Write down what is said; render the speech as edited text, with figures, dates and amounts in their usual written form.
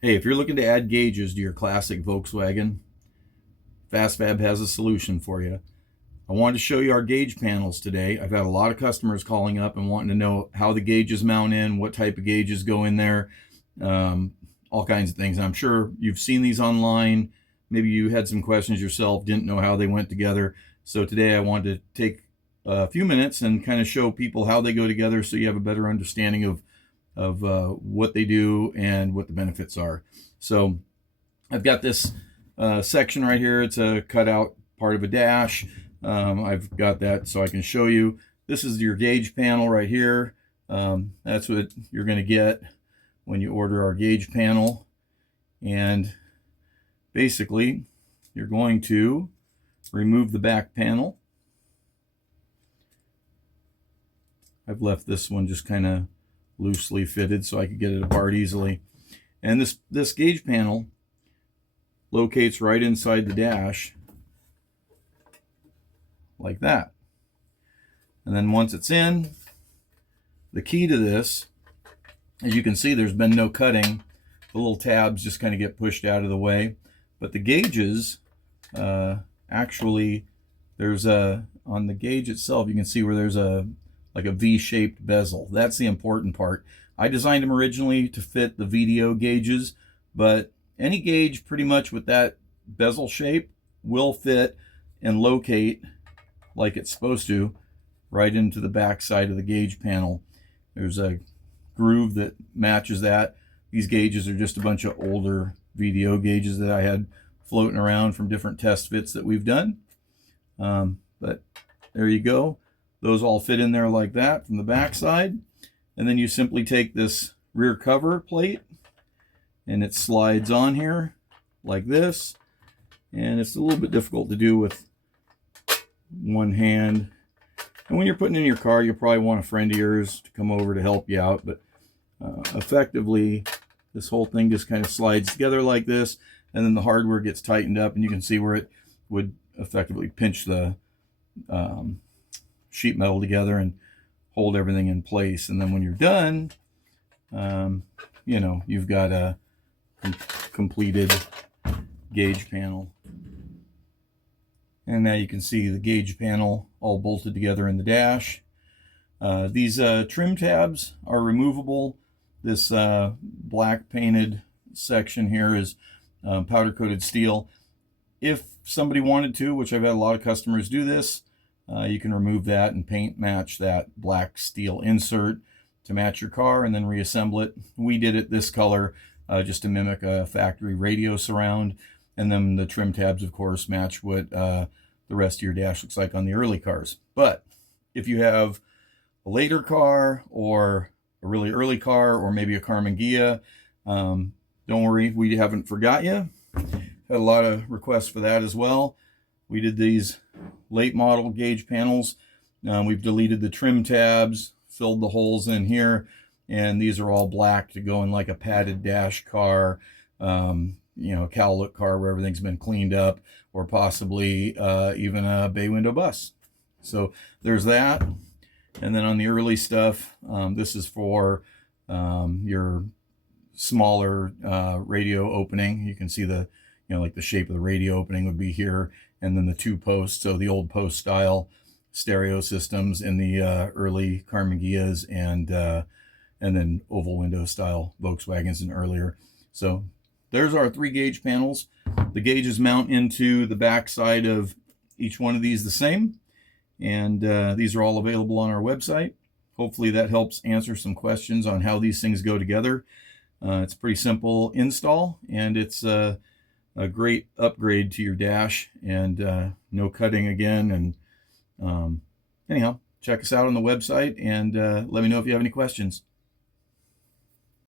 Hey, if you're looking to add gauges to your classic Volkswagen, FastFab has a solution for you. I wanted to show you our gauge panels today. I've had a lot of customers calling up and wanting to know how the gauges mount in, what type of gauges go in there, um, all kinds of things. And I'm sure you've seen these online. Maybe you had some questions yourself, didn't know how they went together. So today I wanted to take a few minutes and kind of show people how they go together so you have a better understanding of what they do and what the benefits are. So I've got this section right here. It's a cutout part of a dash. I've got that so I can show you. This is your gauge panel right here. That's what you're going to get when you order our gauge panel. And basically, you're going to remove the back panel. I've left this one just kind of loosely fitted so I could get it apart easily. And this gauge panel locates right inside the dash like that. And then once it's in, the key to this, as you can see, there's been no cutting. The little tabs just kind of get pushed out of the way. But the gauges, actually, there's on the gauge itself, you can see where there's like a V-shaped bezel. That's the important part. I designed them originally to fit the VDO gauges, but any gauge pretty much with that bezel shape will fit and locate like it's supposed to right into the back side of the gauge panel. There's a groove that matches that. These gauges are just a bunch of older VDO gauges that I had floating around from different test fits that we've done. But there you go. Those all fit in there like that from the back side. And then you simply take this rear cover plate and it slides on here like this. And it's a little bit difficult to do with one hand. And when you're putting in your car, you'll probably want a friend of yours to come over to help you out. But effectively, this whole thing just kind of slides together like this. And then the hardware gets tightened up and you can see where it would effectively pinch the sheet metal together and hold everything in place. And then when you're done, you know, you've got a completed gauge panel. And now you can see the gauge panel all bolted together in the dash. These trim tabs are removable. This black painted section here is powder coated steel. If somebody wanted to, which I've had a lot of customers do this, you can remove that and paint match that black steel insert to match your car and then reassemble it. We did it this color just to mimic a factory radio surround. And then the trim tabs, of course, match what the rest of your dash looks like on the early cars. But if you have a later car or a really early car or maybe a Karmann Ghia, don't worry, we haven't forgot you. Had a lot of requests for that as well. We did these late model gauge panels. We've deleted the trim tabs, filled the holes in here, and these are all black to go in like a padded dash car, you know, cowl look car where everything's been cleaned up, or possibly even a bay window bus. So there's that. And then on the early stuff, this is for your smaller radio opening. You can see the, you know, like the shape of the radio opening would be here, and then the two posts, so the old post style stereo systems in the early Karmann Ghias, and then oval window style Volkswagens and earlier. So there's our 3 gauge panels. The gauges mount into the back side of each one of these the same, and these are all available on our website. Hopefully that helps answer some questions on how these things go together. It's a pretty simple install, and it's a great upgrade to your dash, and no cutting again. And anyhow, check us out on the website and let me know if you have any questions.